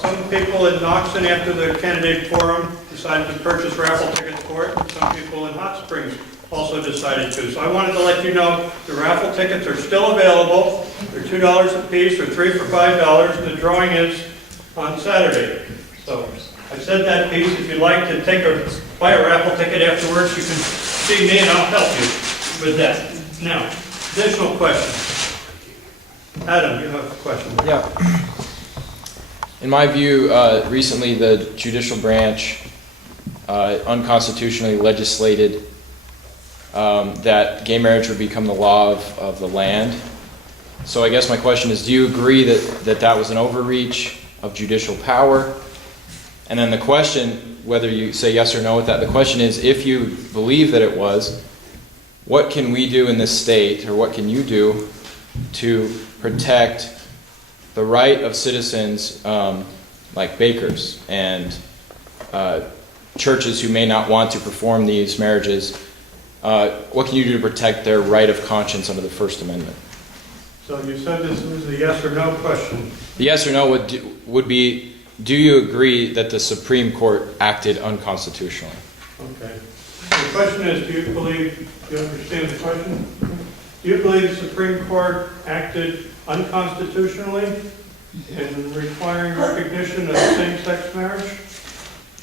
Some people in Knoxon, after the candidate forum, decided to purchase raffle tickets for it, and some people in Hot Springs also decided to. So I wanted to let you know the raffle tickets are still available. They're $2 a piece, or 3 for $5, and the drawing is on Saturday. So I said that piece. If you'd like to buy a raffle ticket afterwards, you can see me and I'll help you with that. Now, additional questions. Adam, you have a question? Yeah. In my view, recently the judicial branch unconstitutionally legislated that gay marriage would become the law of the land. So I guess my question is, do you agree that was an overreach of judicial power? And then the question, whether you say yes or no with that, the question is, if you believe that it was, what can we do in this state, or what can you do to protect the right of citizens like bakers and churches who may not want to perform these marriages? What can you do to protect their right of conscience under the First Amendment? So you said this was a yes or no question. The yes or no would be, do you agree that the Supreme Court acted unconstitutionally? Okay. The question is, do you understand the question? Do you believe the Supreme Court acted unconstitutionally in requiring recognition of same-sex marriage?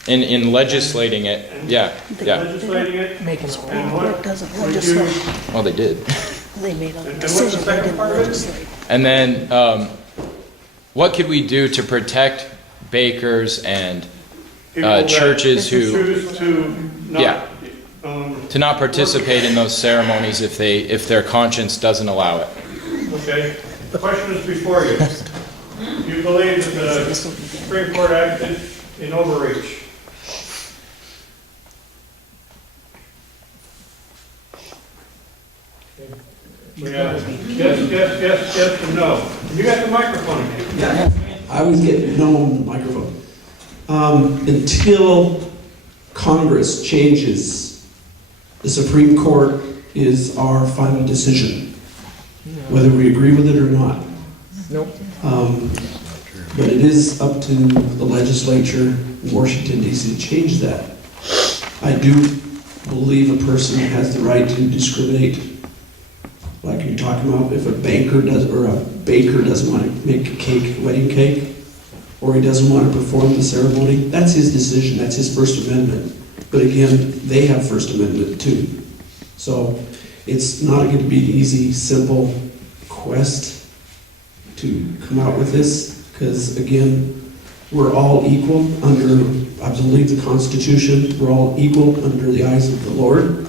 In legislating it, yeah. Legislating it? Making a And law that doesn't legislate. Well, they did. They made a And what's the decision, they second didn't part of it? legislate. And then, what could we do to protect bakers and People that churches who choose to not, Yeah. To not participate in those ceremonies if their conscience doesn't allow it? Okay. The question is before you. Do you believe that the Supreme Court acted in overreach? We have yes, and no. You got the microphone again. Yeah, I always get no on the microphone. Until Congress changes, the Supreme Court is our final decision, whether we agree with it or not. Nope. But it is up to the legislature in Washington, D.C. to change that. I do believe a person has the right to discriminate. Like you're talking about, if a banker doesn't want to make a cake, a wedding cake, or he doesn't want to perform the ceremony, that's his decision, that's his First Amendment. But again, they have First Amendment too. So it's not going to be an easy, simple quest to come out with this, because again, we're all equal under, I believe, the Constitution. We're all equal under the eyes of the Lord.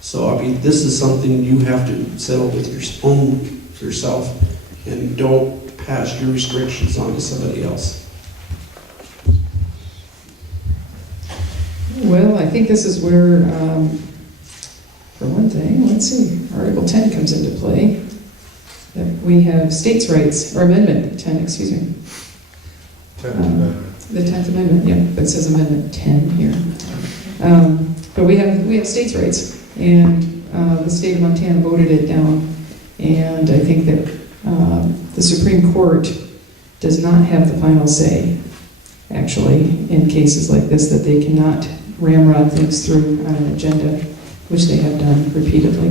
So, I mean, this is something you have to settle with yourself, and don't pass your restrictions on to somebody else. Well, I think this is where, for one thing, let's see, Article 10 comes into play. That we have states' rights, or Amendment 10, excuse me. The 10th Amendment, yeah, it says Amendment 10 here. But we have states' rights. And the state of Montana voted it down, and I think that the Supreme Court does not have the final say, actually, in cases like this, that they cannot ramrod things through on an agenda, which they have done repeatedly.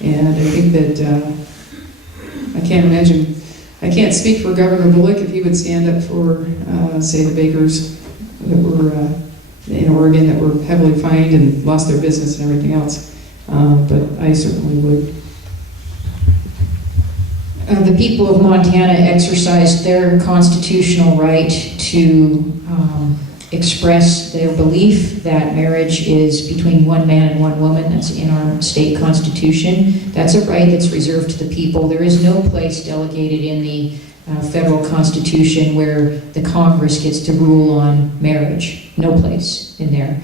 And I think that I can't speak for Governor Bullock if he would stand up for, say, the bakers that were in Oregon that were heavily fined and lost their business and everything else. But I certainly would. The people of Montana exercised their constitutional right to express their belief that marriage is between one man and one woman. That's in our state constitution. That's a right that's reserved to the people. There is no place delegated in the federal constitution where the Congress gets to rule on marriage. No place in there.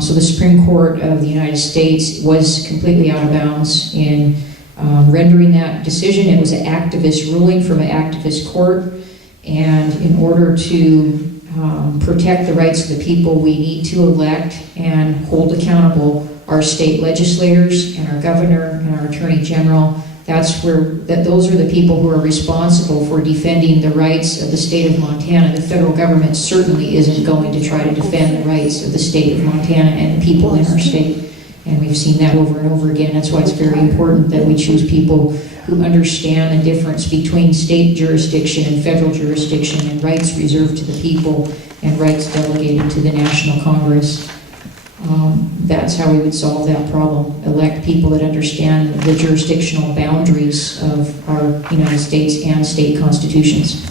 So the Supreme Court of the United States was completely out of bounds in rendering that decision. It was an activist ruling from an activist court, and in order to protect the rights of the people, we need to elect and hold accountable our state legislators and our governor and our attorney general those are the people who are responsible for defending the rights of the state of Montana. The federal government certainly isn't going to try to defend the rights of the state of Montana and the people in our state. And we've seen that over and over again. That's why it's very important that we choose people who understand the difference between state jurisdiction and federal jurisdiction, and rights reserved to the people and rights delegated to the National Congress. That's how we would solve that problem. Elect people that understand the jurisdictional boundaries of our United States and state constitutions.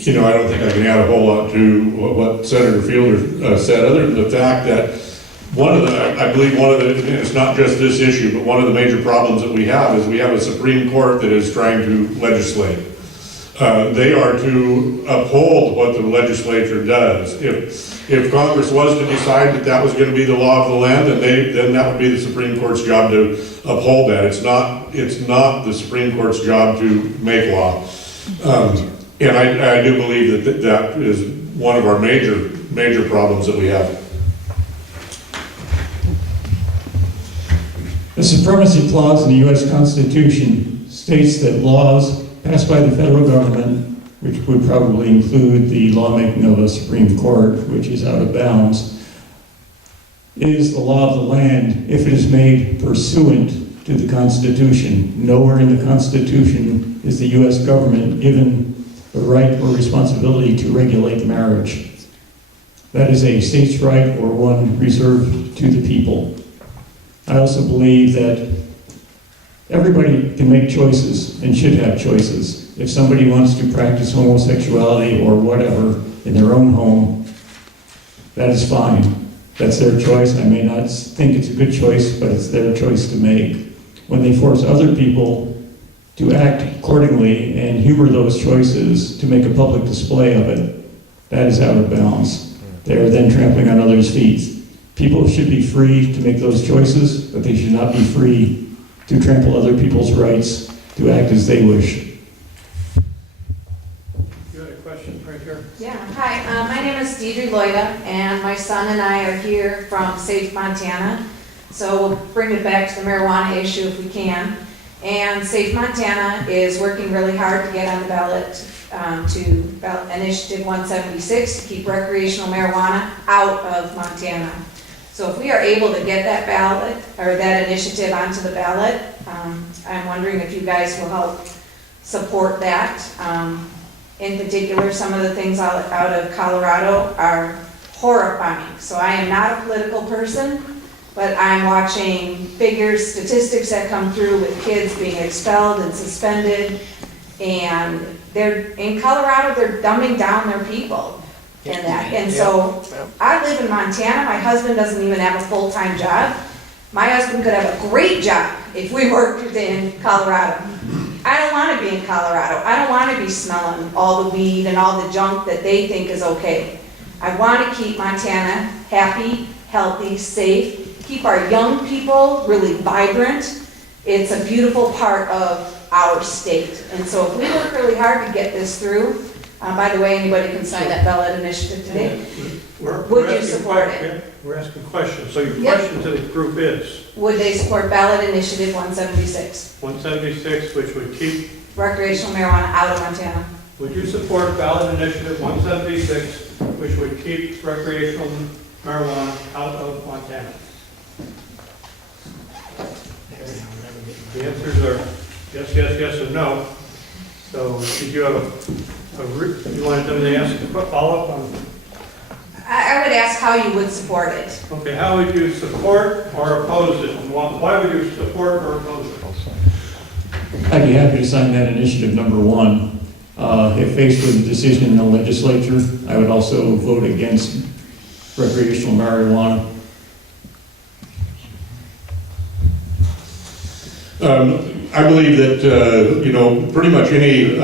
I don't think I can add a whole lot to what Senator Fielder said, other than the fact that I believe and it's not just this issue, but one of the major problems that we have is we have a Supreme Court that is trying to legislate. They are to uphold what the legislature does. If Congress was to decide that was going to be the law of the land, then that would be the Supreme Court's job to uphold that. It's not the Supreme Court's job to make law. And I do believe that is one of our major problems that we have. The supremacy clause in the U.S. Constitution states that laws passed by the federal government, which would probably include the lawmaking of the Supreme Court, which is out of bounds, is the law of the land if it is made pursuant to the Constitution. Nowhere in the Constitution is the U.S. government given the right or responsibility to regulate marriage. That is a state's right, or one reserved to the people. I also believe that everybody can make choices and should have choices. If somebody wants to practice homosexuality or whatever in their own home, that is fine. That's their choice. I may not think it's a good choice, but it's their choice to make. When they force other people to act accordingly and humor those choices to make a public display of it, that is out of bounds. They are then trampling on others' feet. People should be free to make those choices, but they should not be free to trample other people's rights to act as they wish. You had a question right here? Yeah, hi, my name is Deidre Loida, and my son and I are here from Safe Montana. So we'll bring it back to the marijuana issue if we can. And Safe Montana is working really hard to get on the ballot to ballot Initiative 176 to keep recreational marijuana out of Montana. So if we are able to get that ballot, or that initiative onto the ballot, I'm wondering if you guys will help support that. In particular, some of the things out of Colorado are horrifying. So I am not a political person, but I'm watching figures, statistics that come through with kids being expelled and suspended. And in Colorado, they're dumbing down their people. And so I live in Montana. My husband doesn't even have a full-time job. My husband could have a great job if we worked in Colorado. I don't want to be in Colorado. I don't want to be smelling all the weed and all the junk that they think is okay. I want to keep Montana happy, healthy, safe, keep our young people really vibrant. It's a beautiful part of our state. And so if we work really hard to get this through, by the way, anybody can sign that ballot initiative today. Would you support it? We're asking questions. So your question to the group is? Would they support ballot initiative 176? 176, which would keep... recreational marijuana out of Montana. Would you support ballot initiative 176, which would keep recreational marijuana out of Montana? The answers are yes, yes, yes, and no. So did you have you wanted them to ask a follow-up on? I would ask how you would support it. Okay, how would you support or oppose it? And why would you support or oppose it? I'd be happy to sign that initiative number one. If faced with a decision in the legislature, I would also vote against recreational marijuana. I believe that, pretty much any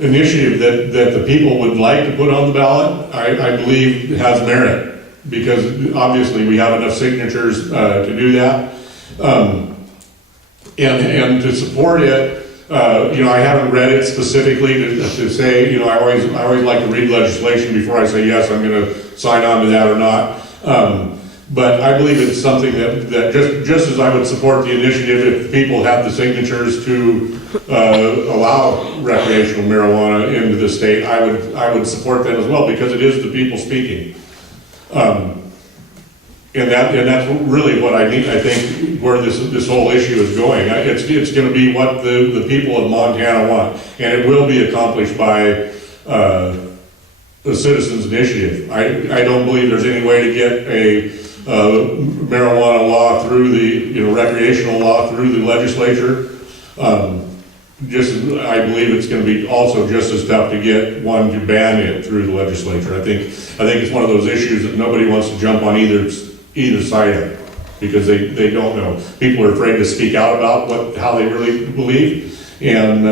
initiative that the people would like to put on the ballot, I believe has merit, because obviously we have enough signatures to do that. And to support it, I haven't read it specifically to say, I always like to read legislation before I say, yes, I'm going to sign on to that or not. But I believe it's something that just as I would support the initiative if people have the signatures to allow recreational marijuana into the state, I would support them as well, because it is the people speaking. And that's really what I need, I think, where this whole issue is going. It's gonna be what the people of Montana want, and it will be accomplished by the citizens initiative. I don't believe there's any way to get a marijuana law through the, recreational law through the legislature. I believe it's gonna be also just as tough to get one to ban it through the legislature. I think it's one of those issues that nobody wants to jump on either side of, because they don't know. People are afraid to speak out about how they really believe, and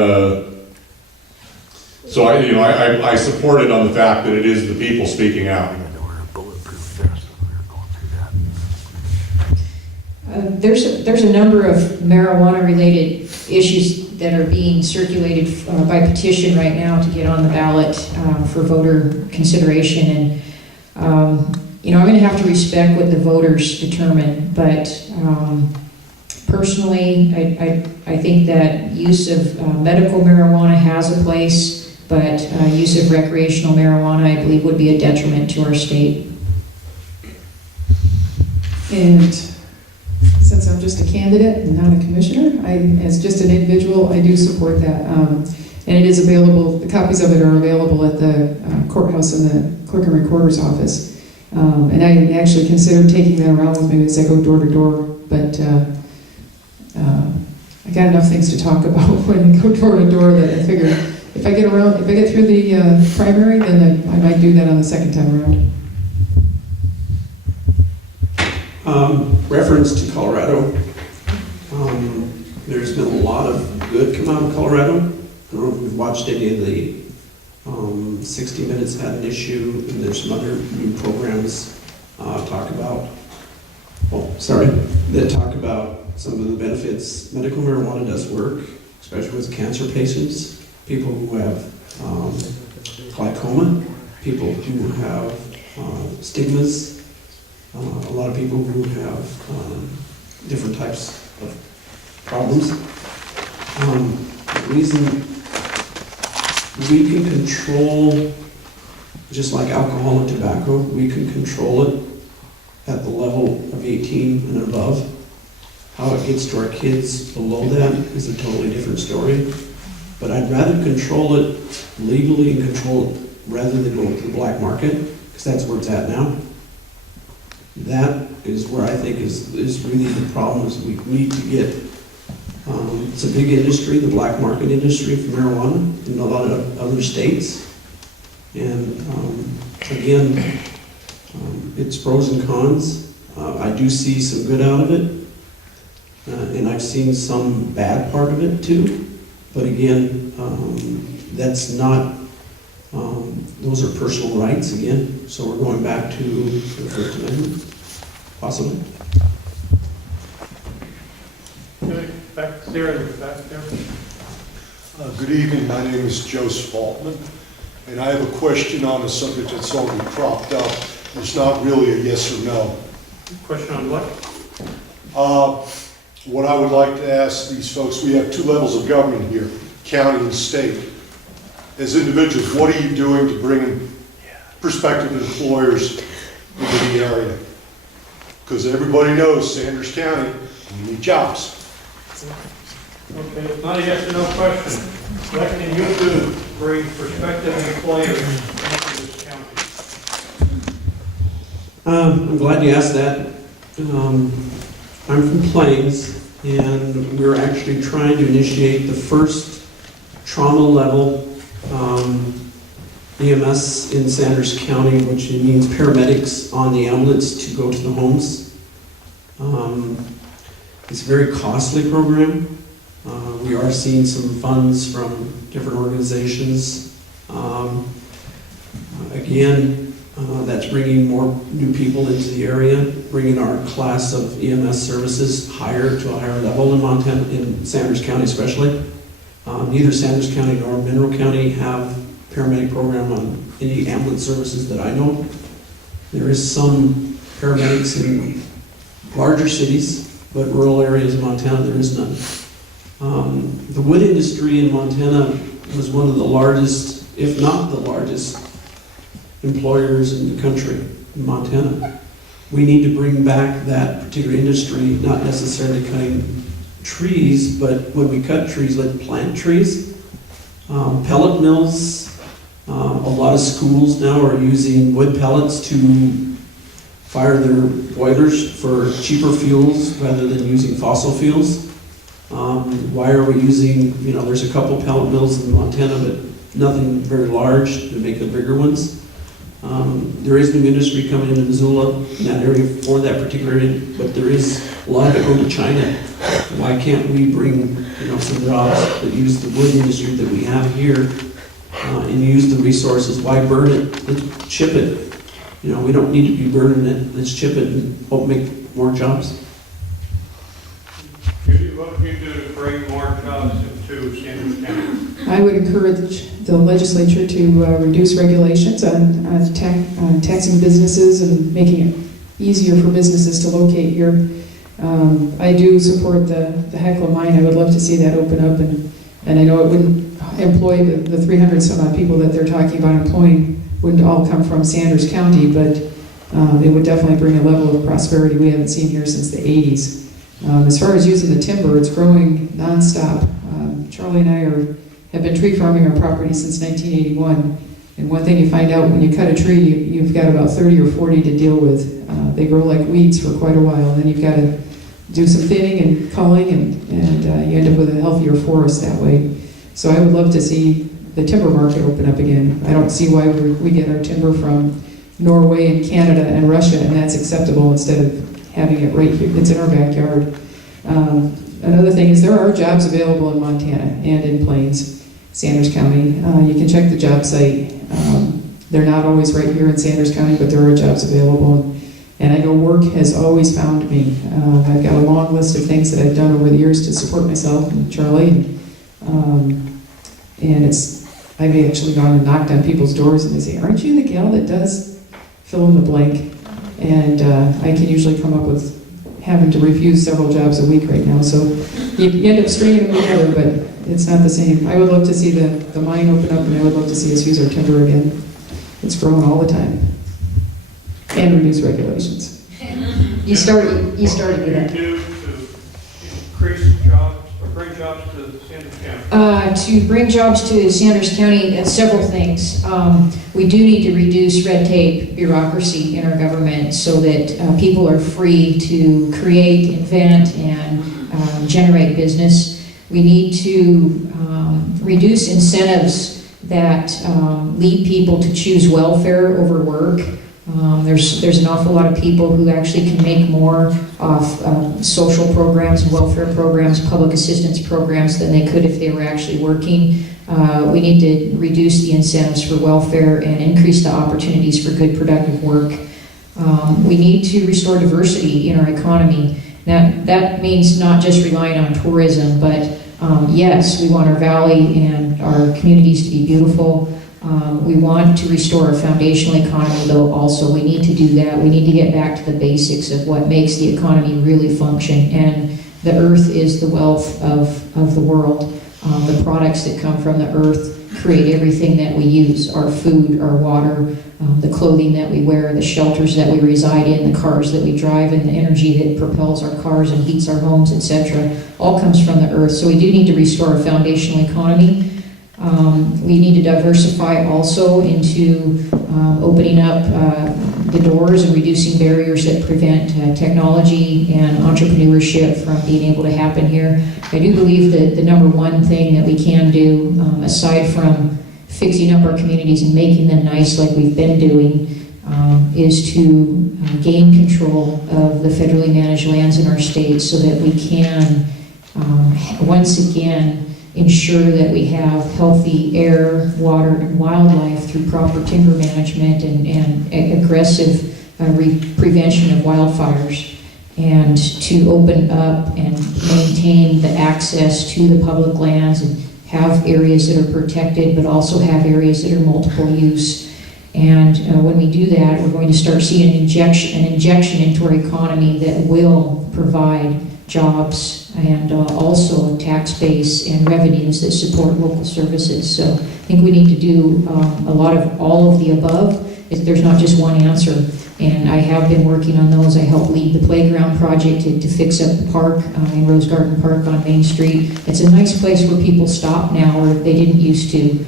so I support it on the fact that it is the people speaking out. There's a number of marijuana-related issues that are being circulated by petition right now to get on the ballot for voter consideration, and I'm going to have to respect what the voters determine, but personally, I think that use of medical marijuana has a place, but use of recreational marijuana, I believe, would be a detriment to our state. And since I'm just a candidate and not a commissioner, as just an individual, I do support that. And it is available, the copies of it are available at the courthouse in the clerk and recorder's office. And I actually considered taking that around with me as I go door to door, but I got enough things to talk about when I go door to door that I figured if I get through the primary, then I might do that on the second time around. Reference to Colorado. There's been a lot of good come out of Colorado. I don't know if you've watched any of the 60 Minutes had an issue, and there's some other new programs that talk about some of the benefits. Medical marijuana does work, especially with cancer patients, people who have glaucoma, people who have stigmas, a lot of people who have different types of problems. The reason we can control, just like alcohol and tobacco, we can control it at the level of 18 and above. How it gets to our kids below that is a totally different story. But I'd rather control it legally and control it rather than go to the black market, because that's where it's at now. That is where I think is really the problem, is we need to get, it's a big industry, the black market industry for marijuana in a lot of other states. And again, it's pros and cons. I do see some good out of it, and I've seen some bad part of it too. But again, that's not, those are personal rights again. So we're going back to the First Amendment, possibly. Okay, back there, back there. Good evening, my name is Joe Spaltman, and I have a question on a subject that's already cropped up. It's not really a yes or no. Question on what? What I would like to ask these folks, we have two levels of government here, county and state. As individuals, what are you doing to bring in prospective employers into the area? Because everybody knows Sanders County, we need jobs. Okay, it's not a yes or no question. What can you do to bring prospective employers into this county? I'm glad you asked that. I'm from Plains, and we're actually trying to initiate the first trauma level EMS in Sanders County, which means paramedics on the ambulance to go to the homes. It's a very costly program. We are seeing some funds from different organizations. Again, that's bringing more new people into the area, bringing our class of EMS services higher to a higher level in Montana, in Sanders County especially. Neither Sanders County nor Mineral County have paramedic program on any ambulance services that I know. There is some paramedics in larger cities, but rural areas of Montana, there is none. The wood industry in Montana was one of the largest, if not the largest, employers in the country, in Montana. We need to bring back that particular industry, not necessarily cutting trees, but when we cut trees, let's plant trees. Pellet mills, a lot of schools now are using wood pellets to fire their boilers for cheaper fuels rather than using fossil fuels. Why are we using, there's a couple pellet mills in Montana, but nothing very large to make the bigger ones. There is new industry coming into Missoula in that area for that particular area, but there is a lot that go to China. Why can't we bring, some jobs that use the wood industry that we have here and use the resources? Why burn it? Let's chip it. We don't need to be burning it. Let's chip it and hope make more jobs. Judy, what would you do to bring more jobs into Sanders County? I would encourage the legislature to reduce regulations on taxing businesses and making it easier for businesses to locate here. I do support the Hecla mine. I would love to see that open up, and I know it wouldn't employ the 300 some odd people that they're talking about employing, wouldn't all come from Sanders County, but it would definitely bring a level of prosperity we haven't seen here since the 80s. As far as using the timber, it's growing nonstop. Charlie and I have been tree farming our property since 1981, and one thing you find out when you cut a tree, you've got about 30 or 40 to deal with. They grow like weeds for quite a while, and then you've got to do some thinning and culling, and you end up with a healthier forest that way. So I would love to see the timber market open up again. I don't see why we get our timber from Norway and Canada and Russia, and that's acceptable instead of having it right here. It's in our backyard. Another thing is there are jobs available in Montana and in Plains, Sanders County. You can check the job site. They're not always right here in Sanders County, but there are jobs available. And I know work has always found me. I've got a long list of things that I've done over the years to support myself and Charlie. And I've actually gone and knocked on people's doors and they say, "Aren't you the gal that does fill in the blank?" And I can usually come up with having to refuse several jobs a week right now. So you end up stringing them together, but it's not the same. I would love to see the mine open up, and I would love to see us use our timber again. It's growing all the time. And reduce regulations. You started with What that. would you do to increase jobs or bring jobs to Sanders County? To bring jobs to Sanders County, several things. We do need to reduce red tape, bureaucracy in our government so that people are free to create, invent, and generate business. We need to reduce incentives that lead people to choose welfare over work. There's an awful lot of people who actually can make more off social programs, welfare programs, public assistance programs than they could if they were actually working. We need to reduce the incentives for welfare and increase the opportunities for good productive work. We need to restore diversity in our economy. That means not just relying on tourism, but yes, we want our valley and our communities to be beautiful. We want to restore our foundational economy, though also we need to do that. We need to get back to the basics of what makes the economy really function. And the earth is the wealth of the world. The products that come from the earth create everything that we use, our food, our water, the clothing that we wear, the shelters that we reside in, the cars that we drive, and the energy that propels our cars and heats our homes, etc. all comes from the earth. So we do need to restore our foundational economy. We need to diversify also into opening up the doors and reducing barriers that prevent technology and entrepreneurship from being able to happen here. I do believe that the number one thing that we can do, aside from fixing up our communities and making them nice like we've been doing, is to gain control of the federally managed lands in our state so that we can once again ensure that we have healthy air, water, and wildlife through proper timber management and aggressive prevention of wildfires, and to open up and maintain the access to the public lands and have areas that are protected but also have areas that are multiple use. And when we do that, we're going to start seeing an injection into our economy that will provide jobs and also tax base and revenues that support local services. So I think we need to do a lot of all of the above. There's not just one answer. And I have been working on those. I helped lead the playground project to fix up the park in Rose Garden Park on Main Street. It's a nice place where people stop now where they didn't used to.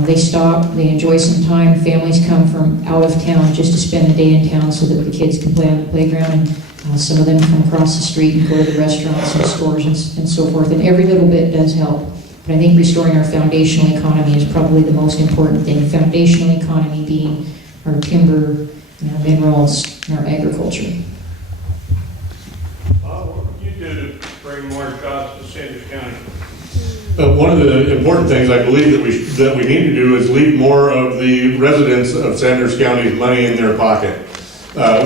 They stop, they enjoy some time. Families come from out of town just to spend the day in town so that the kids can play on the playground. And some of them come across the street and go to the restaurants and stores and so forth. And every little bit does help. But I think restoring our foundational economy is probably the most important thing. Foundational economy being our timber, our minerals, and our agriculture. What would you do to bring more jobs to Sanders County? One of the important things I believe that we need to do is leave more of the residents of Sanders County's money in their pocket.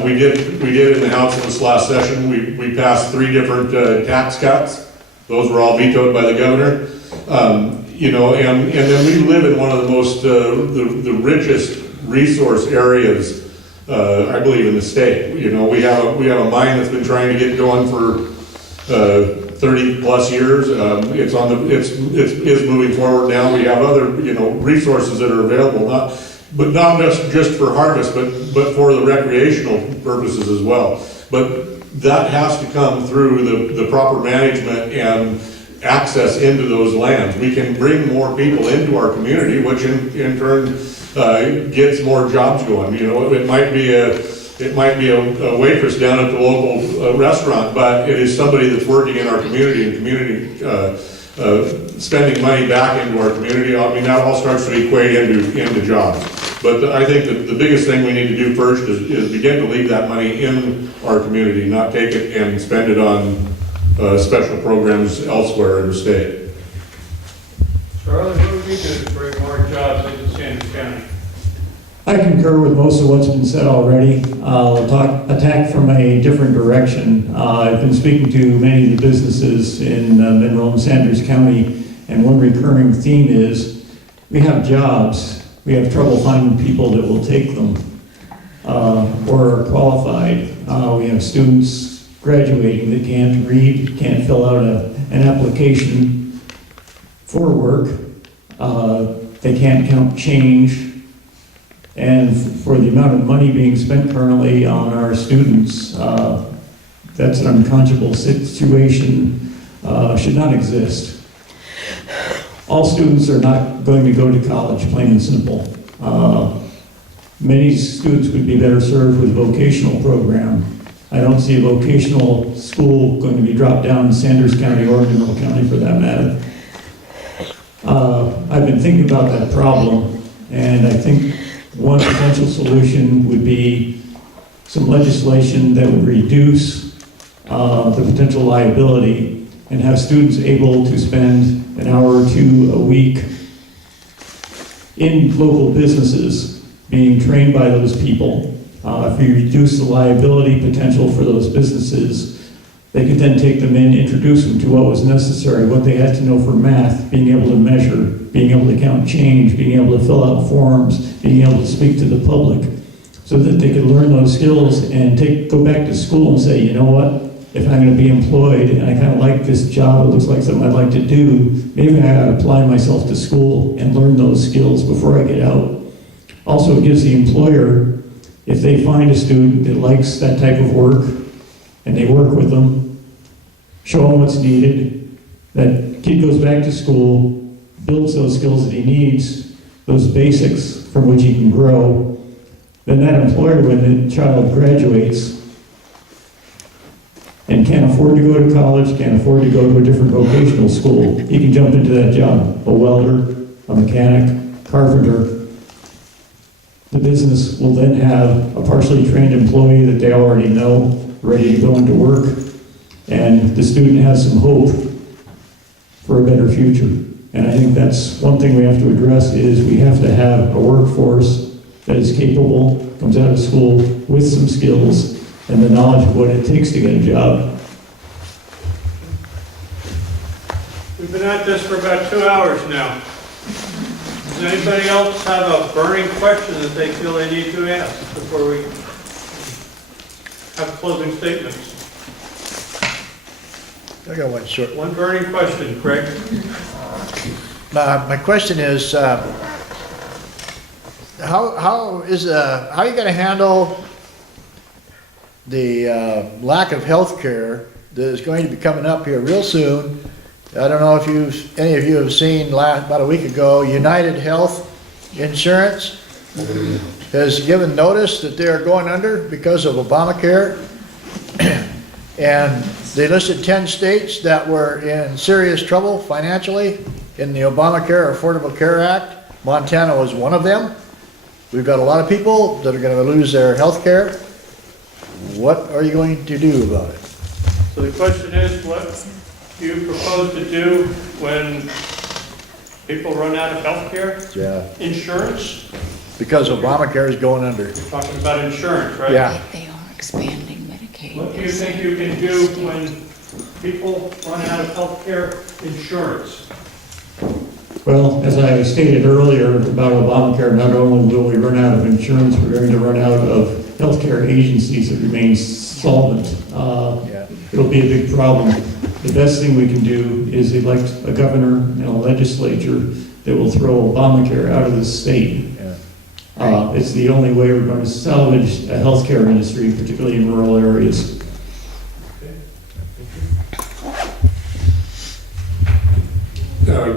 We did in the House in this last session. We passed 3 different tax cuts. Those were all vetoed by the governor. You know, and then we live in one of the most the richest resource areas, I believe, in the state. You know, we have a mine that's been trying to get going for 30 plus years. It's moving forward now. We have other, you know, resources that are available, not just for harvest, but for the recreational purposes as well. But that has to come through the proper management and access into those lands. We can bring more people into our community, which in turn gets more jobs going. You know, it might be a waitress down at the local restaurant, but it is somebody that's working in our community and spending money back into our community. I mean, that all starts to equate into jobs. But I think that the biggest thing we need to do first is begin to leave that money in our community, not take it and spend it on special programs elsewhere in the state. Charlie, what would you do to bring more jobs into Sanders County? I concur with most of what's been said already. I'll attack from a different direction. I've been speaking to many of the businesses in Monroe and Sanders County, and one recurring theme is we have jobs, we have trouble finding people that will take them or are qualified. We have students graduating that can't read, can't fill out an application for work. They can't count change. And for the amount of money being spent currently on our students, that's an unconscionable situation, should not exist. All students are not going to go to college, plain and simple. Many students would be better served with a vocational program. I don't see a vocational school going to be dropped down in Sanders County or Monroe County for that matter. I've been thinking about that problem, and I think one potential solution would be some legislation that would reduce the potential liability and have students able to spend an hour or 2 a week in local businesses being trained by those people. If you reduce the liability potential for those businesses, they could then take them in, introduce them to what was necessary, what they had to know for math, being able to measure, being able to count change, being able to fill out forms, being able to speak to the public, so that they could learn those skills and go back to school and say, you know what, if I'm going to be employed and I kind of like this job, it looks like something I'd like to do, maybe I ought to apply myself to school and learn those skills before I get out. Also, it gives the employer, if they find a student that likes that type of work and they work with them, show them what's needed, that kid goes back to school, builds those skills that he needs, those basics from which he can grow, then that employer, when the child graduates and can't afford to go to college, can't afford to go to a different vocational school, he can jump into that job, a welder, a mechanic, carpenter. The business will then have a partially trained employee that they already know, ready to go into work, and the student has some hope for a better future. And I think that's one thing we have to address, is we have to have a workforce that is capable, comes out of school with some skills and the knowledge of what it takes to get a job. We've been at this for about 2 hours now. Does anybody else have a burning question that they feel they need to ask before we have closing statements? I got one short. One burning question, Craig. My question is, how are you going to handle the lack of health care that is going to be coming up here real soon? I don't know if any of you have seen about a week ago, United Health Insurance has given notice that they are going under because of Obamacare. And they listed 10 states that were in serious trouble financially in the Obamacare Affordable Care Act. Montana was one of them. We've got a lot of people that are going to lose their health care. What are you going to do about it? So the question is, what do you propose to do when people run out of health care? Yeah, Insurance? because Obamacare is going under. You're talking about insurance, right? Yeah. They are expanding Medicaid. What do you think you can do when people run out of health care insurance? Well, as I stated earlier about Obamacare, not only will we run out of insurance, we're going to run out of healthcare agencies that remain solvent. Yeah. It'll be a big problem. The best thing we can do is elect a governor and a legislature that will throw Obamacare out of the state. Yeah. It's the only way we're going to salvage a healthcare industry, particularly in rural areas.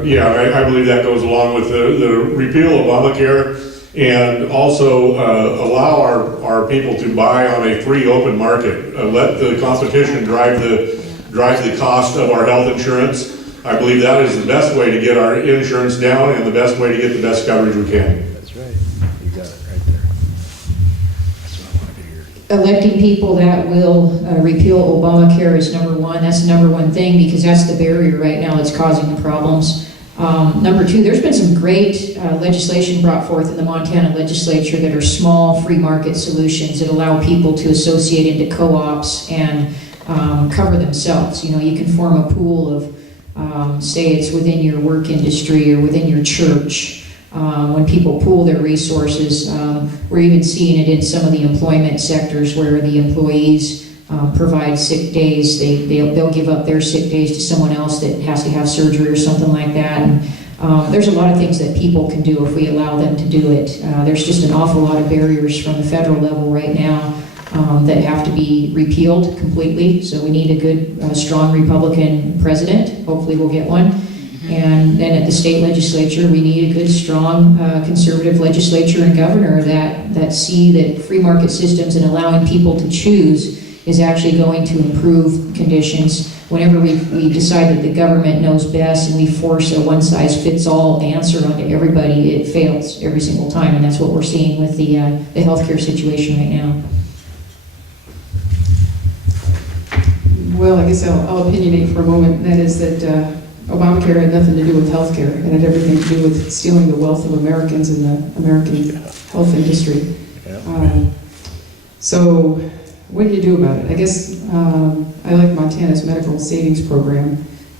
Yeah, I believe that goes along with the repeal of Obamacare and also allow our people to buy on a free open market. Let the competition drive the cost of our health insurance. I believe that is the best way to get our insurance down and the best way to get the best coverage we can. That's right. You got it right there. That's what I wanted to hear. Electing people that will repeal Obamacare is number one. That's the number one thing because that's the barrier right now that's causing the problems. Number two, there's been some great legislation brought forth in the Montana legislature that are small free market solutions that allow people to associate into co-ops and cover themselves. You know, you can form a pool of, say it's within your work industry or within your church. When people pool their resources, we're even seeing it in some of the employment sectors where the employees provide sick days. They'll give up their sick days to someone else that has to have surgery or something like that. And there's a lot of things that people can do if we allow them to do it. There's just an awful lot of barriers from the federal level right now that have to be repealed completely. So we need a good, strong Republican president. Hopefully we'll get one. And then at the state legislature, we need a good, strong, conservative legislature and governor that see that free market systems and allowing people to choose is actually going to improve conditions. Whenever we decide that the government knows best and we force a one-size-fits-all answer onto everybody, it fails every single time, and that's what we're seeing with the healthcare situation right now. Well, I guess I'll opinionate for a moment, and that is that Obamacare had nothing to do with healthcare. It had everything to do with stealing the wealth of Americans in the American health industry. So what do you do about it? I guess I like Montana's medical savings program.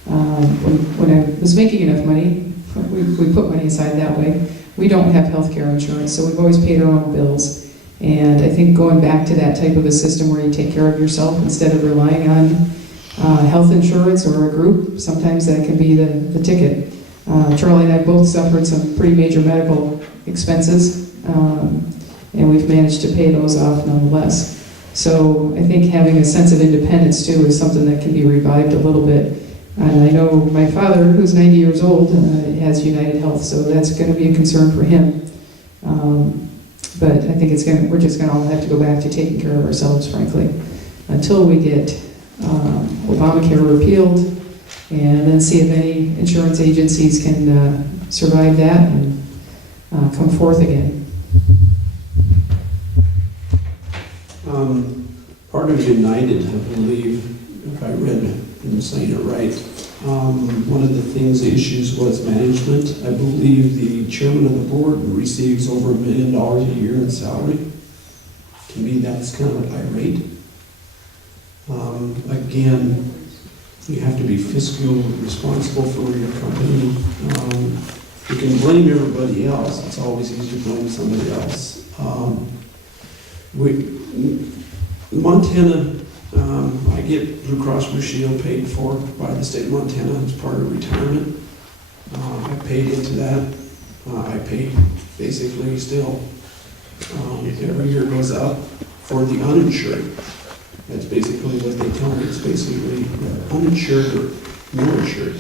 When I was making enough money, we put money aside that way. We don't have health care insurance, so we've always paid our own bills. And I think going back to that type of a system where you take care of yourself instead of relying on health insurance or a group, sometimes that can be the ticket. Charlie and I both suffered some pretty major medical expenses, and we've managed to pay those off nonetheless. So I think having a sense of independence too is something that can be revived a little bit. And I know my father, who's 90 years old, has United Health, so that's going to be a concern for him. But I think we're just going to all have to go back to taking care of ourselves, frankly, until we get Obamacare repealed, and then see if any insurance agencies can survive that and come forth again. Part of United, I believe, if I read and saying it right, one of the things, the issues was management. I believe the chairman of the board receives over $1 million a year in salary. To me, that's kind of irate. Again, you have to be fiscally responsible for your company. You can blame everybody else. It's always easy to blame somebody else. Montana, I get Blue Cross Blue Shield paid for by the state of Montana as part of retirement. I paid into that. I pay basically still. Every year goes up for the uninsured. That's basically what they tell me. It's basically uninsured or no insured.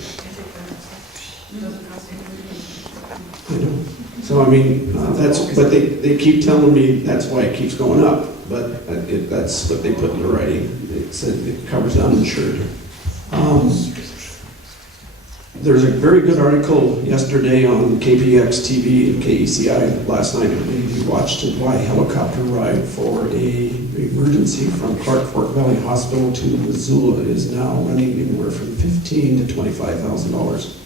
I know. So I mean, but they keep telling me that's why it keeps going up. But that's what they put in the writing. It said it covers uninsured. There's a very good article yesterday on KPX TV and KECI last night. Maybe you watched it. Why helicopter ride for a emergency from Clark Fork Valley Hospital to Missoula is now running anywhere from $15,000 to $25,000.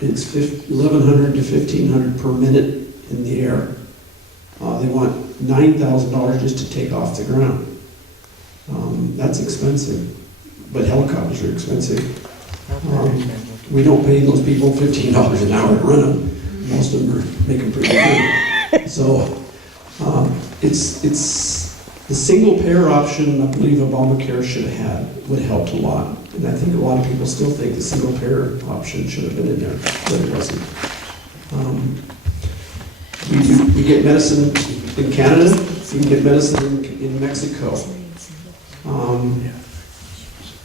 It's $1,100 to $1,500 per minute in the air. They want $9,000 just to take off the ground. That's expensive, but helicopters are expensive. We don't pay those people $15 an hour to run them. Most of them are making pretty good. So it's the single payer option. I believe Obamacare should have had would have helped a lot, and I think a lot of people still think the single payer option should have been in there, but it wasn't. We get medicine in Canada. You can get medicine in Mexico.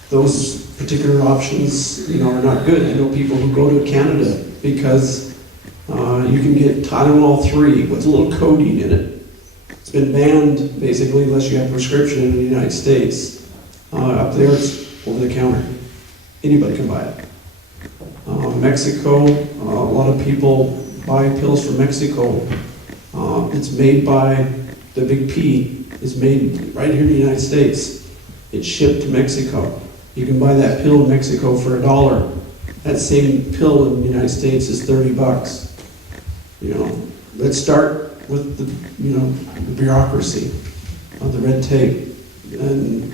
Those particular options, are not good. I know people who go to Canada because you can get Tylenol 3 with a little codeine in it. It's been banned basically unless you have a prescription in the United States. Up there, it's over the counter. Anybody can buy it. Mexico, a lot of people buy pills from Mexico. It's made by the Big P. It's made right here in the United States. It's shipped to Mexico. You can buy that pill in Mexico for $1. That same pill in the United States is $30. Let's start with the bureaucracy, the red tape. And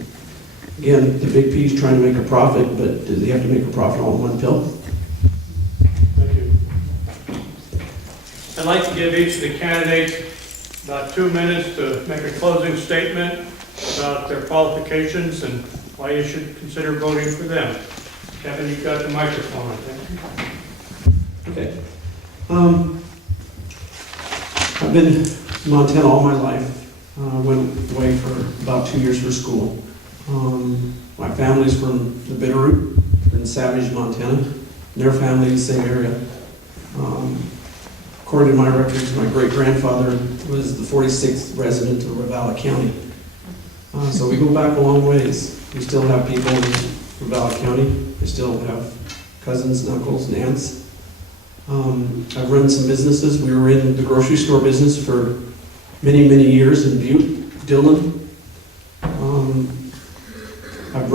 again, the Big P is trying to make a profit, but do they have to make a profit all in one pill? Thank you. I'd like to give each of the candidates about 2 minutes to make a closing statement about their qualifications and why you should consider voting for them. Kevin, you've got the microphone, I think. Okay. I've been in Montana all my life. Went away for about 2 years for school. My family's from the Bitterroot in Savage, Montana. Their family is the same area. According to my records, my great-grandfather was the 46th resident of Ravalli County. So we go back a long ways. We still have people in Ravalli County. I still have cousins and uncles and aunts. I've run some businesses. We were in the grocery store business for many, many years in Butte, Dillon. I've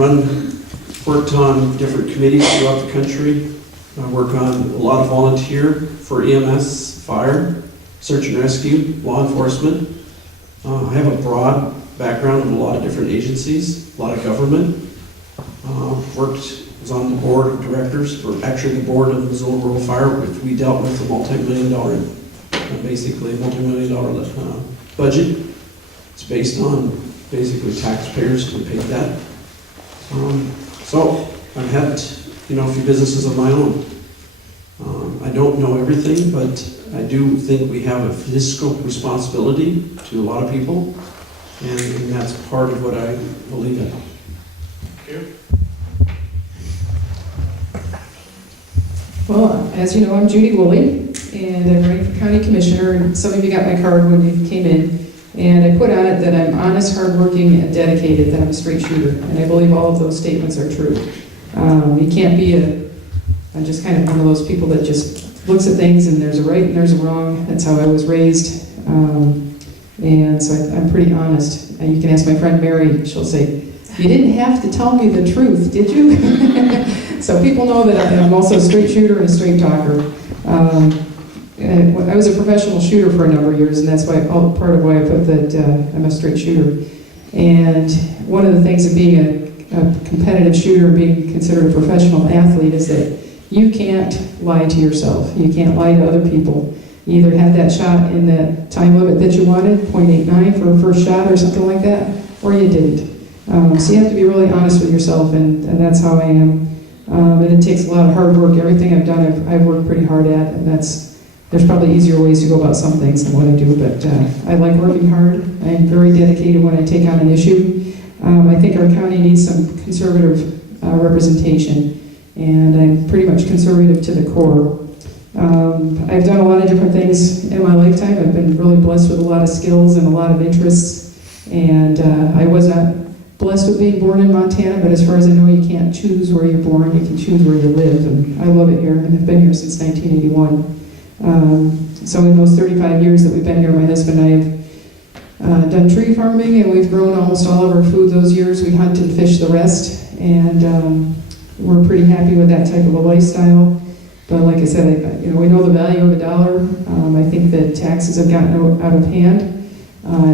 worked on different committees throughout the country. I work on a lot of volunteer for EMS, fire, search and rescue, law enforcement. I have a broad background in a lot of different agencies, a lot of government. Was on the board of directors for actually the board of Missoula Rural Fire, which we dealt with a multi-million-dollar budget. It's based on basically taxpayers who paid that. So I've had, a few businesses of my own. I don't know everything, but I do think we have a fiscal responsibility to a lot of people, and that's part of what I believe in. Thank you. Well, as you know, I'm Judy Woolley, and I'm running for county commissioner, and some of you got my card when you came in, and I put on it that I'm honest, hardworking, and dedicated, that I'm a straight shooter, and I believe all of those statements are true. You can't be I'm just kind of one of those people that just looks at things and there's a right and there's a wrong. That's how I was raised, and so I'm pretty honest. And you can ask my friend Mary, she'll say, "You didn't have to tell me the truth, did you?" So people know that I'm also a straight shooter and a straight talker. I was a professional shooter for a number of years, and that's why part of why I put that I'm a straight shooter. And one of the things of being a competitive shooter and being considered a professional athlete is that You can't lie to yourself. You can't lie to other people. You either had that shot in the time limit that you wanted, .89 for a first shot or something like that, or you didn't. So you have to be really honest with yourself, and that's how I am. And it takes a lot of hard work. Everything I've done, I've worked pretty hard at, and there's probably easier ways to go about some things than what I do, but I like working hard. I'm very dedicated when I take on an issue. I think our county needs some conservative representation, and I'm pretty much conservative to the core. I've done a lot of different things in my lifetime. I've been really blessed with a lot of skills and a lot of interests, and I was not blessed with being born in Montana, but as far as I know, you can't choose where you're born, you can choose where you live, and I love it here, and I've been here since 1981. So in those 35 years that we've been here, my husband and I have done tree farming, and we've grown almost all of our food those years. We hunt and fish the rest, and we're pretty happy with that type of a lifestyle. But like I said, we know the value of a dollar. I think that taxes have gotten out of hand.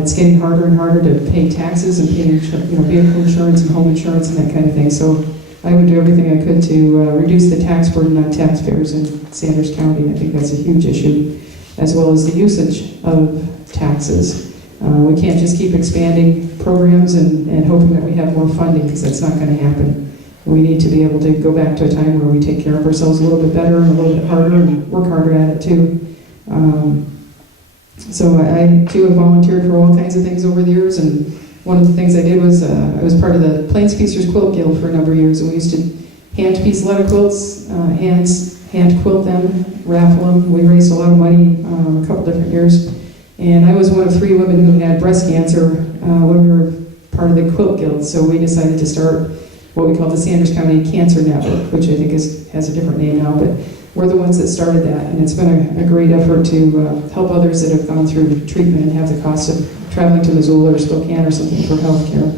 It's getting harder and harder to pay taxes and pay vehicle insurance and home insurance and that kind of thing. So I would do everything I could to reduce the tax burden on taxpayers in Sanders County. I think that's a huge issue, as well as the usage of taxes. We can't just keep expanding programs and hoping that we have more funding, because that's not going to happen. We need to be able to go back to a time where we take care of ourselves a little bit better and a little bit harder and work harder at it too. So I too have volunteered for all kinds of things over the years, and one of the things I did was I was part of the Plains Piecers Quilt Guild for a number of years, and we used to hand piece letter quilts, hand quilt them, raffle them. We raised a lot of money a couple different years, and I was one of 3 women who had breast cancer when we were part of the Quilt Guild, so we decided to start what we call the Sanders County Cancer Network, which I think has a different name now, but we're the ones that started that, and it's been a great effort to help others that have gone through treatment and have the cost of traveling to Missoula or Spokane or something for health care.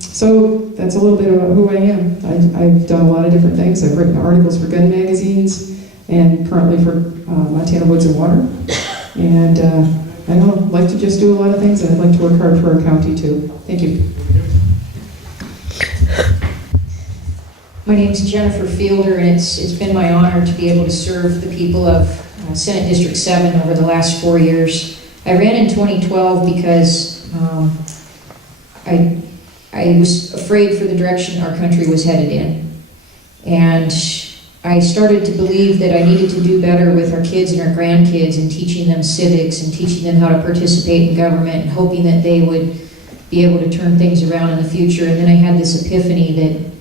So that's a little bit about who I am. I've done a lot of different things. I've written articles for gun magazines and currently for Montana Woods and Water. And I don't like to just do a lot of things, and I'd like to work hard for our county too. Thank you. My name is Jennifer Fielder, and it's been my honor to be able to serve the people of Senate District 7 over the last 4 years. I ran in 2012 because I was afraid for the direction our country was headed in. And I started to believe that I needed to do better with our kids and our grandkids and teaching them civics and teaching them how to participate in government and hoping that they would be able to turn things around in the future. And then I had this epiphany that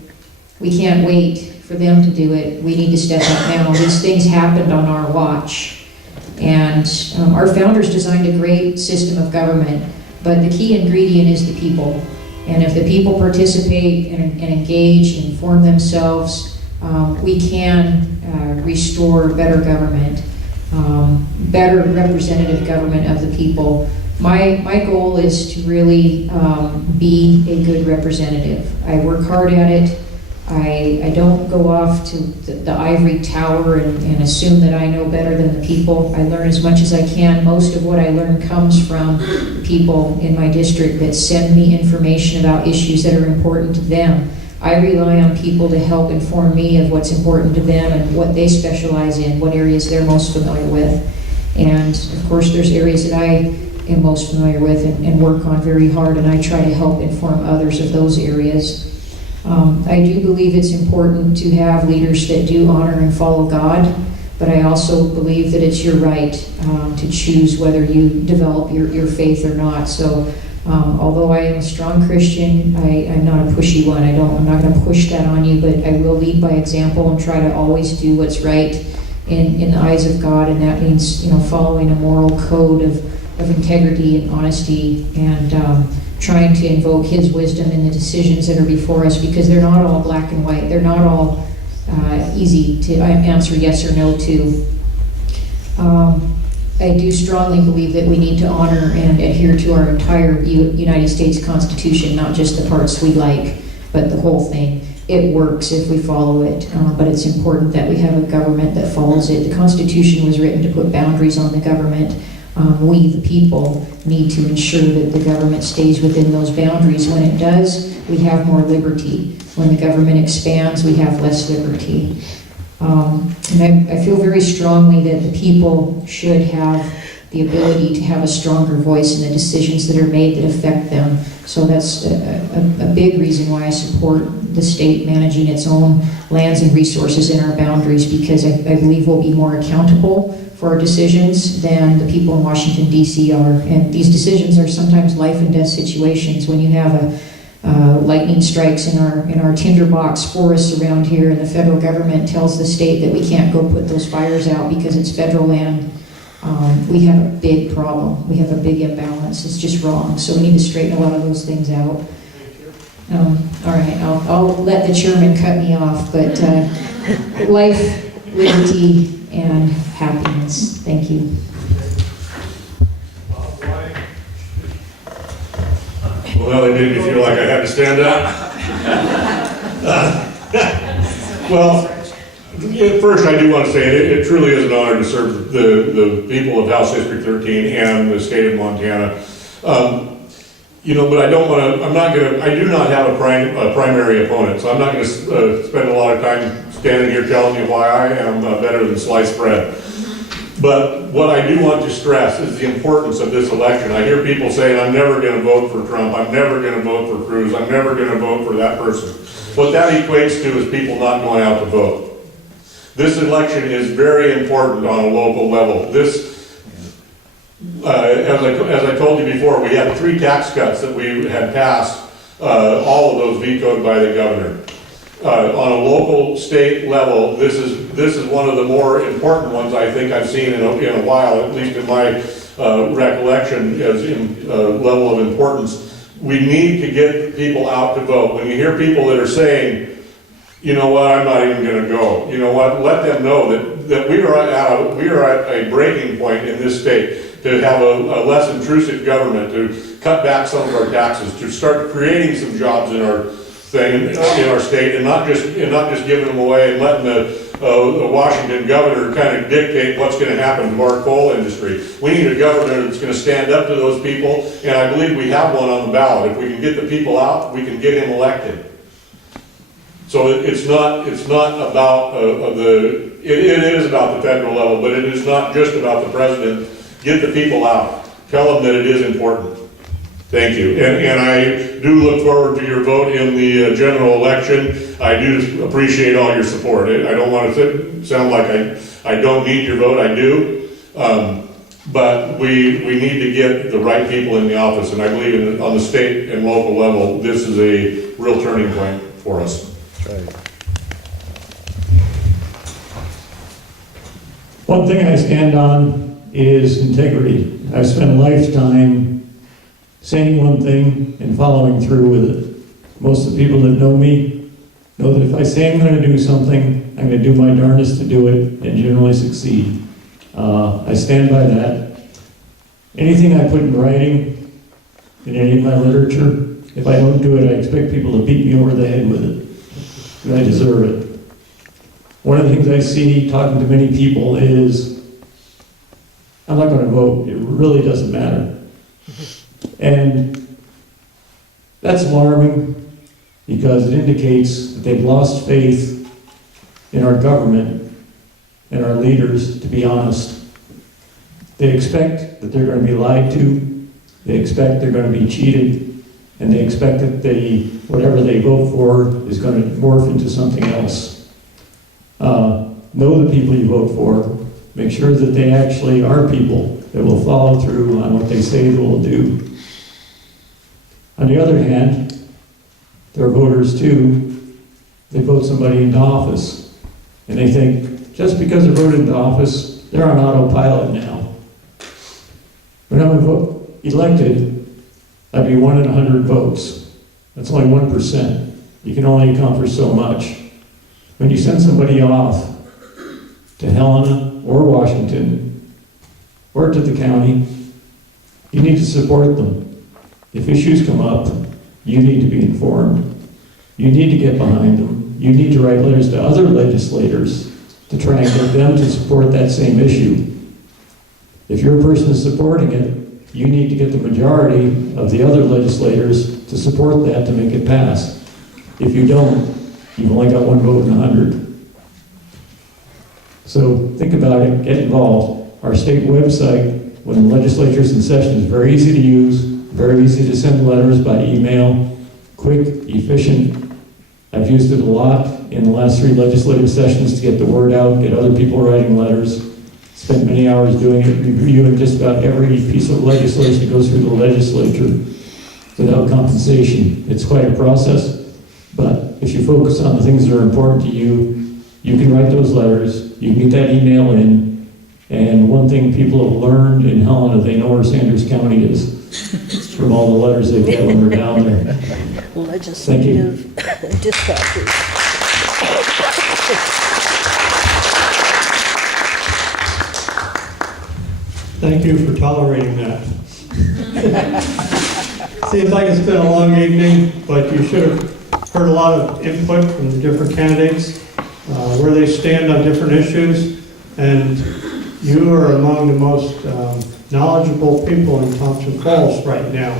we can't wait for them to do it. We need to step up now. These things happened on our watch. And our founders designed a great system of government, but the key ingredient is the people. And if the people participate and engage and inform themselves, we can restore better government, better representative government of the people. My goal is to really be a good representative. I work hard at it. I don't go off to the ivory tower and assume that I know better than the people. I learn as much as I can. Most of what I learn comes from people in my district that send me information about issues that are important to them. I rely on people to help inform me of what's important to them and what they specialize in, what areas they're most familiar with. And of course, there's areas that I am most familiar with and work on very hard, and I try to help inform others of those areas. I do believe it's important to have leaders that do honor and follow God, but I also believe that it's your right to choose whether you develop your faith or not. So although I am a strong Christian, I'm not a pushy one. I'm not going to push that on you, but I will lead by example and try to always do what's right in the eyes of God, and that means following a moral code of integrity and honesty, and trying to invoke His wisdom in the decisions that are before us, because they're not all black and white. They're not all easy to answer yes or no to. I do strongly believe that we need to honor and adhere to our entire United States Constitution, not just the parts we like, but the whole thing. It works if we follow it, but it's important that we have a government that follows it. The Constitution was written to put boundaries on the government, we, the people, need to ensure that the government stays within those boundaries. When it does, we have more liberty. When the government expands, we have less liberty. And I feel very strongly that the people should have the ability to have a stronger voice in the decisions that are made that affect them. So that's a big reason why I support the state managing its own lands and resources in our boundaries, because I believe we'll be more accountable for our decisions than the people in Washington, D.C. are. And these decisions are sometimes life and death situations. When you have lightning strikes in our tinderbox forests around here, and the federal government tells the state that we can't go put those fires out because it's federal land, we have a big problem. We have a big imbalance. It's just wrong. So we need to straighten a lot of those things out. All right, I'll let the chairman cut me off, but life, liberty, and happiness. Thank you. Well, now they made me feel like I had to stand up. Well, first I do want to say it truly is an honor to serve the people of House District 13 and the state of Montana. But I don't want to, I do not have a primary opponent, so I'm not going to spend a lot of time standing here telling you why I am better than sliced bread. But what I do want to stress is the importance of this election. I hear people saying, I'm never going to vote for Trump, I'm never going to vote for Cruz, I'm never going to vote for that person. What that equates to is people not going out to vote. This election is very important on a local level. This, as I told you before, we had 3 tax cuts that we had passed, all of those vetoed by the governor. On a local, state level, this is one of the more important ones I think I've seen in a while, at least in my recollection as in level of importance. We need to get people out to vote. When you hear people that are saying, you know what, I'm not even going to go. You know what, let them know that we are at a breaking point in this state to have a less intrusive government, to cut back some of our taxes, to start creating some jobs in our in our state, and not just giving them away and letting the Washington governor kind of dictate what's going to happen to our coal industry. We need a governor that's going to stand up to those people, and I believe we have one on the ballot. If we can get the people out, we can get him elected. So it's not about it is about the federal level, but it is not just about the president. Get the people out. Tell them that it is important. Thank you. And I do look forward to your vote in the general election. I do appreciate all your support. I don't want to sound like I don't need your vote. I do. But we need to get the right people in the office. And I believe on the state and local level, this is a real turning point for us. That's right. One thing I stand on is integrity. I've spent a lifetime saying one thing and following through with it. Most of the people that know me know that if I say I'm going to do something, I'm going to do my darndest to do it and generally succeed. I stand by that. Anything I put in writing, in any of my literature, if I don't do it, I expect people to beat me over the head with it. And I deserve it. One of the things I see talking to many people is, I'm not going to vote. It really doesn't matter. And that's alarming because it indicates that they've lost faith in our government and our leaders, to be honest. They expect that they're going to be lied to, they expect they're going to be cheated, and they expect that whatever they vote for is going to morph into something else. Know the people you vote for. Make sure that they actually are people that will follow through on what they say they will do. On the other hand, there are voters too. They vote somebody into office, and they think just because they're voted into office, they're on autopilot now. When I'm elected, I'd be 1 in 100 votes. That's only 1%. You can only account for so much. When you send somebody off to Helena or Washington or to the county, you need to support them. If issues come up, you need to be informed. You need to get behind them. You need to write letters to other legislators to try and get them to support that same issue. If your person is supporting it, you need to get the majority of the other legislators to support that to make it pass. If you don't, you've only got one vote in 100. So think about it, get involved. Our state website, when the legislature's in session, is very easy to use, very easy to send letters by email, quick, efficient. I've used it a lot in the last 3 legislative sessions to get the word out, get other people writing letters. Spent many hours doing it, reviewing just about every piece of legislation that goes through the legislature without compensation. It's quite a process, but if you focus on the things that are important to you, you can write those letters, you can get that email in, and one thing people have learned in Helena, they know where Sanders County is from all the letters they get when we're down there. Legislative dispatches. Thank you for tolerating that. Seems like it's been a long evening, but you should have heard a lot of input from the different candidates, where they stand on different issues, and you are among the most knowledgeable people in Thompson Falls right now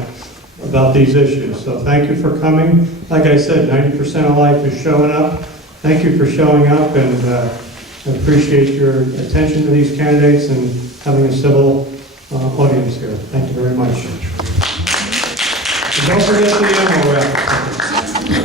about these issues. So thank you for coming. Like I said, 90% of life is showing up. Thank you for showing up, and I appreciate your attention to these candidates and having a civil audience here. Thank you very much. And don't forget the ammo wrap.